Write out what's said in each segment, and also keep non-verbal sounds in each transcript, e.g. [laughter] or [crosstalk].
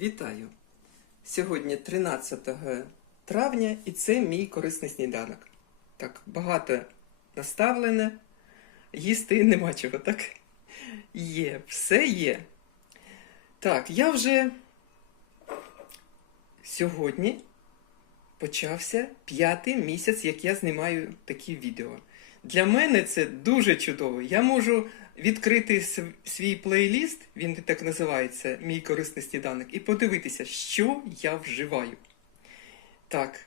Вітаю! Сьогодні 13 травня і це мій корисний сніданок. Так, багато наставлене, їсти нема чого, так? Є, все є. Так, я вже сьогодні почався п'ятий місяць, як я знімаю такі відео. Для мене це дуже чудово. Я можу відкрити свій плейліст, він так називається Мій корисний сніданок, і подивитися, що я вживаю. Так.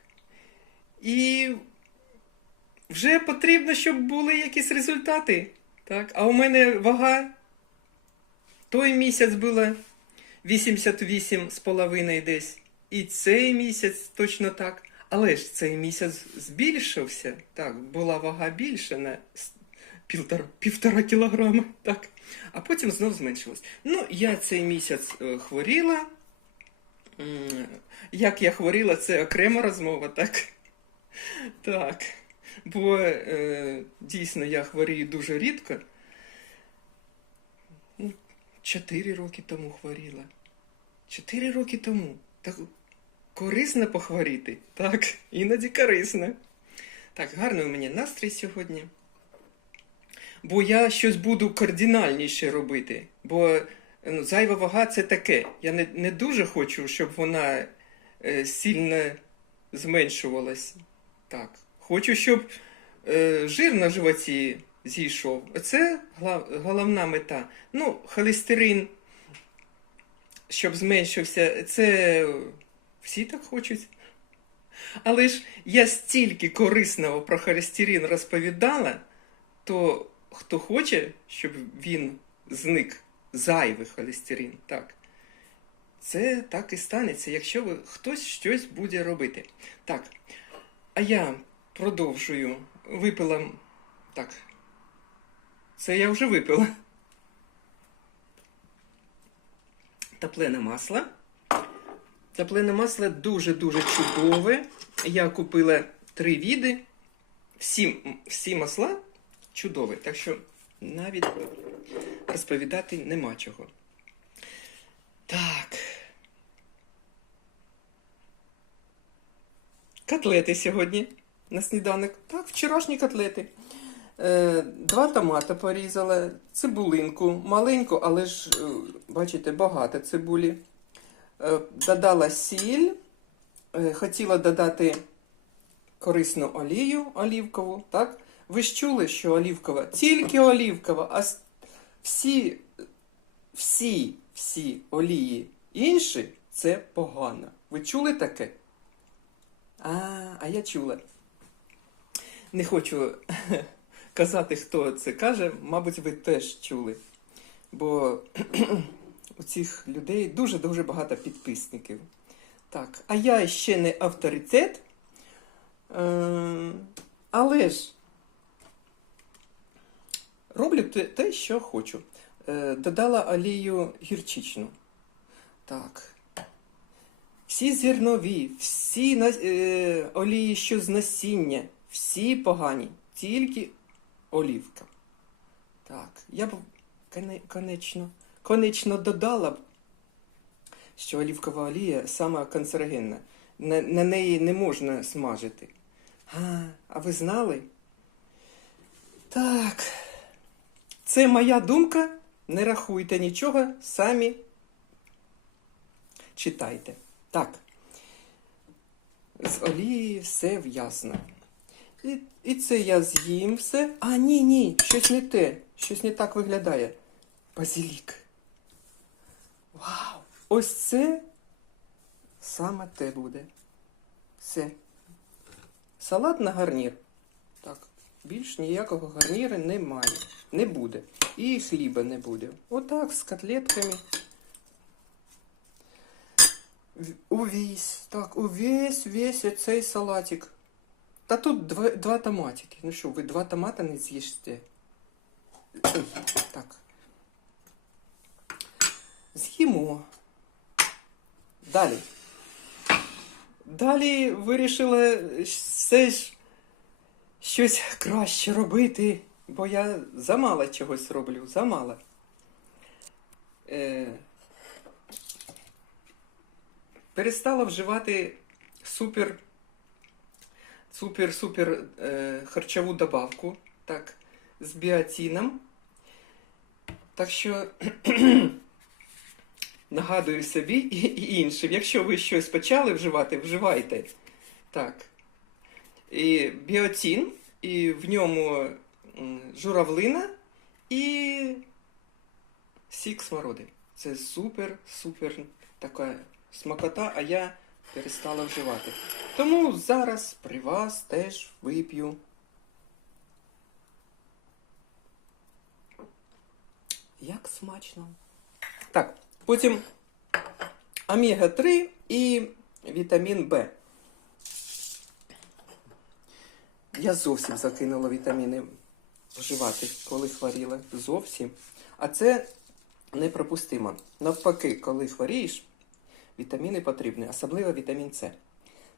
І вже потрібно, щоб були якісь результати. Так? А у мене вага той місяць була 88,5 десь. І цей місяць точно так. Але ж цей місяць збільшився. Так, була вага більше на півтора, півтора кілограма. Так. А потім знов зменшилась. Ну, я цей місяць е, хворіла. Як я хворіла, це окрема розмова, так? Так. Бо е, дійсно я хворію дуже рідко. Ну, Чотири роки тому хворіла. Чотири роки тому. Так корисно похворіти. Так, іноді корисно. Так, гарний у мене настрій сьогодні. Бо я щось буду кардинальніше робити. Бо ну, зайва вага це таке. Я не, не дуже хочу, щоб вона е, сильно зменшувалась. Так. Хочу, щоб е, жир на животі зійшов. Гла- головна мета. Ну, холестерин, щоб зменшився, це всі так хочуть. Але ж я стільки корисного про холестерин розповідала, то хто хоче, щоб він зник, зайвий холестерин, так. Це так і станеться, якщо ви хтось щось буде робити. Так. А я продовжую. Випила. Так. Це я вже випила. Топлене масло. Топлене масло дуже-дуже чудове. Я купила три віди. Всі, всі масла чудові. Так що навіть розповідати нема чого. Так. Котлети сьогодні на сніданок. Так, вчорашні котлети. Е, Два томати порізала, цибулинку, маленьку, але ж, е, бачите, багато цибулі. Е, Додала сіль, хотіла додати корисну олію олівкову. Так? Ви ж чули, що олівкова, тільки олівкова, а всі, всі, всі олії інші це погано. Ви чули таке? А, а я чула. Не хочу [laughs] казати, хто це каже, мабуть, ви теж чули. Бо [clears throat] у цих людей дуже-дуже багато підписників. Так, а я ще не авторитет. Е, але ж роблю те, що хочу. Е, додала олію гірчичну. Так. Всі зернові, всі на- е, олії, що з насіння, всі погані, тільки олівка. Так, я б конечно, конечно додала б, що олівкова олія сама канцерогенна. На, на неї не можна смажити. А, а ви знали? Так. Це моя думка. Не рахуйте нічого, самі читайте. Так. З олії все ясно. І, і це я з'їм все. А, ні, ні, щось не те. Щось не так виглядає. Базилік. Вау! Ось це саме те буде. Все. Салат на гарнір. Так, більш ніякого гарніра немає. Не буде. І хліба не буде. Отак, з котлетками. Увесь, так, увесь, весь оцей салатик. Та тут два, два томатики. Ну що, ви два томата не з'їсте? Так. З'їмо. Далі. Далі вирішила все ж щось краще робити, бо я замало чогось роблю, замало. Е, перестала вживати супер, супер, супер е, харчову добавку, так, з біотином. Так що [clears throat] нагадую собі і іншим, якщо ви щось почали вживати, вживайте. Так. І біотин, і в ньому журавлина і сік смороди. Це супер, супер така смакота, а я перестала вживати. Тому зараз при вас теж вип'ю. Як смачно. Так, потім омега-3 і вітамін Б. Я зовсім закинула вітаміни вживати, коли хворіла. Зовсім. А це непропустимо. Навпаки, коли хворієш, вітаміни потрібні, особливо вітамін С.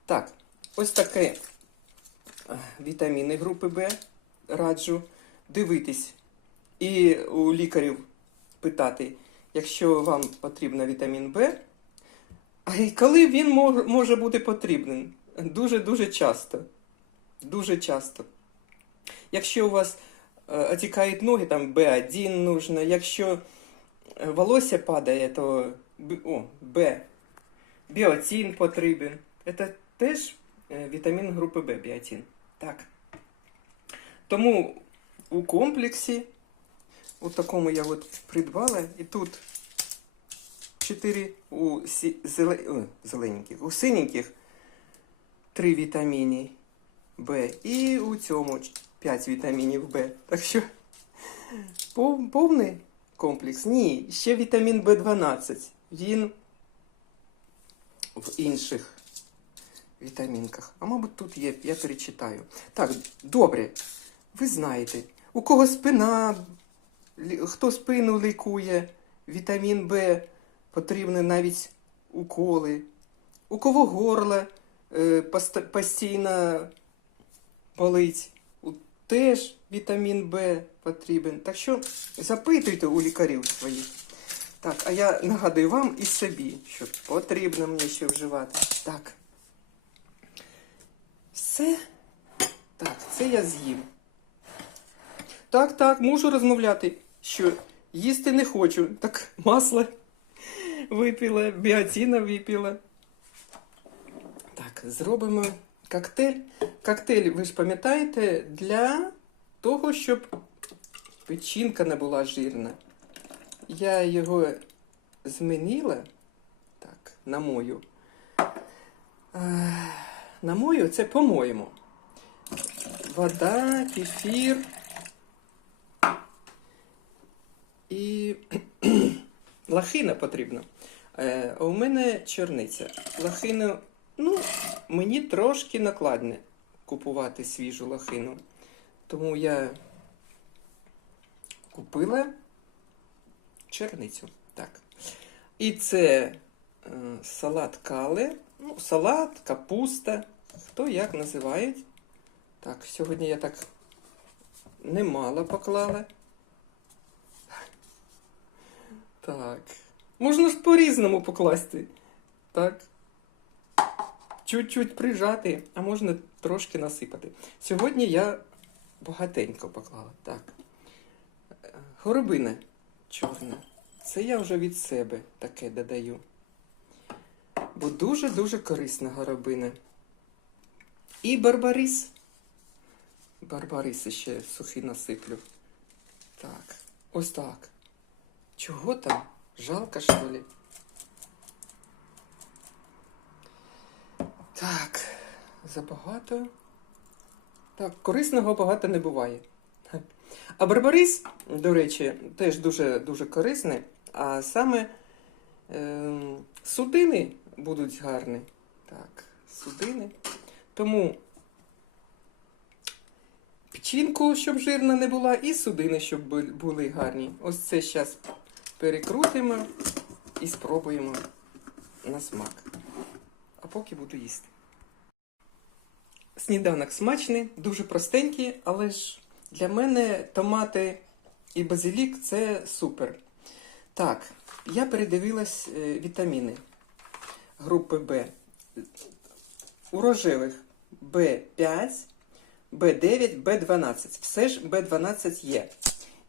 Так, ось таке е, вітаміни групи Б раджу дивитись і у лікарів питати, якщо вам потрібен вітамін Б, а коли він може бути потрібен. Дуже-дуже часто. Дуже часто. Якщо у вас е, отікають ноги, там Б1 нужно. Якщо е, волосся падає, то о, Б. Біотин потрібен. Це теж е, вітамін групи Б, біотин. Так. Тому у комплексі, у такому я от придбала, і тут 4 у сі, зеле, о, зелененьких, у синеньких 3 вітаміни Б. І у цьому 5 вітамінів Б. Так що повний комплекс. Ні, ще вітамін В12. Він в інших вітамінках. А мабуть, тут є, я перечитаю. Так, добре. Ви знаєте, у кого спина, хто спину лікує, вітамін Б потрібні навіть уколи. У кого горло е, постійно болить, теж вітамін Б потрібен. Так що запитуйте у лікарів своїх. Так, а я нагадую вам і собі, що потрібно мені ще вживати. Так. Все. Так, це я з'їв. Так, так, можу розмовляти, що їсти не хочу. Так, масло випила, біотіна випила. Так, зробимо коктейль. Коктейль, ви ж пам'ятаєте, для того, щоб печінка не була жирна. Я його змінила. Так, на мою. Е, На мою це по-моєму. Вода, кефір. І [clears throat] лахина потрібна. Е, а у мене чорниця. Лахину, ну, мені трошки накладне купувати свіжу лахину. Тому я купила черницю. Так. І це е, салат кале, ну, салат, капуста. Хто як називають. Так, сьогодні я так немало поклала. Так. Можна ж по-різному покласти. Так. Чуть-чуть прижати, а можна трошки насипати. Сьогодні я багатенько поклала. Так. Горобина чорна. Це я вже від себе таке додаю. Бо дуже-дуже корисна горобина. І барбарис. Барбариси ще сухий насиплю. Так, ось так. Чого там? Жалко, що ли? Так, забагато. Так, корисного багато не буває. А барбарис, до речі, теж дуже дуже корисний, а саме ем, судини будуть гарні. Так, судини. Тому печінку, щоб жирна не була, і судини, щоб були гарні. Ось це зараз перекрутимо і спробуємо на смак. А поки буду їсти. Сніданок смачний, дуже простенький, але ж для мене томати і базилік це супер. Так, я передивилась е, вітаміни. групи Б. У рожевих Б5, Б9, Б12. Все ж Б12 є.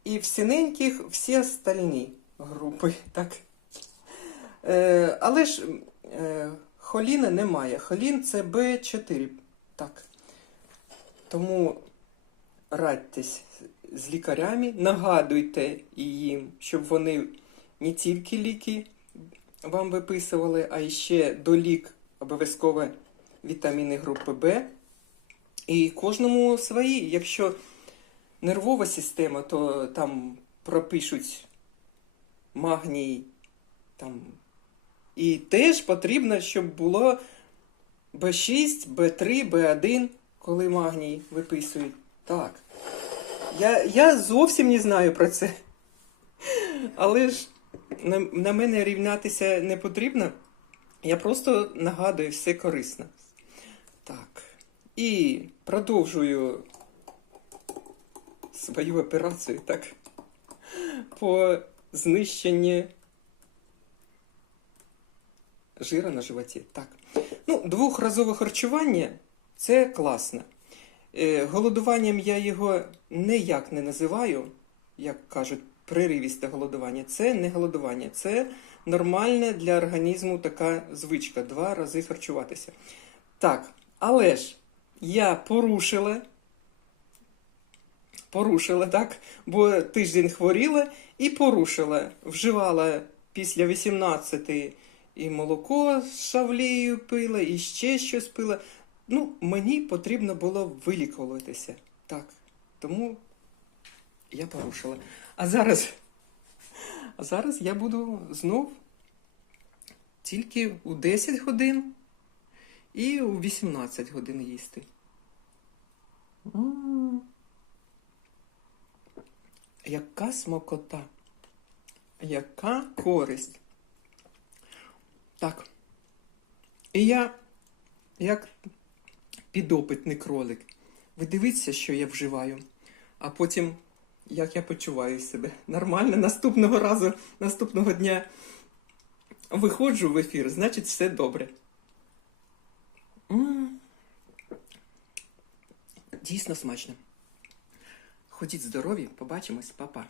І в синеньких всі остальні групи. [laughs] Так. Е, але ж е, холіна немає. Холін це Б4. Так. Тому радьтесь з лікарями, нагадуйте їм, щоб вони не тільки ліки вам виписували, а ще до лік обов'язково вітаміни групи Б. І кожному свої. Якщо нервова система, то там пропишуть магній. Там. І теж потрібно, щоб було Б6, Б3, Б1, коли магній виписують. Так. Я, я зовсім не знаю про це. Але ж на, на мене рівнятися не потрібно. Я просто нагадую, все корисно. Так. І продовжую свою операцію, так. По знищенню жира на животі. Так. Ну, двохразове харчування це класно. Е, голодуванням я його ніяк не називаю, як кажуть, приривісте голодування. Це не голодування, це нормальна для організму така звичка два рази харчуватися. Так, але ж я порушила, порушила, так, бо тиждень хворіла і порушила. Вживала після 18 і молоко з шавлею пила, і ще щось пила. Ну, мені потрібно було вилікуватися. Так. Тому я порушила. А зараз, а зараз я буду знов тільки у 10 годин і у 18 годин їсти. Яка смакота? Яка користь? Так. І я, як підопитний кролик, ви дивіться, що я вживаю, а потім як я почуваю себе. Нормально, наступного разу, наступного дня виходжу в ефір, значить все добре. М. Дійсно смачно. Ходіть здорові, побачимось, па-па.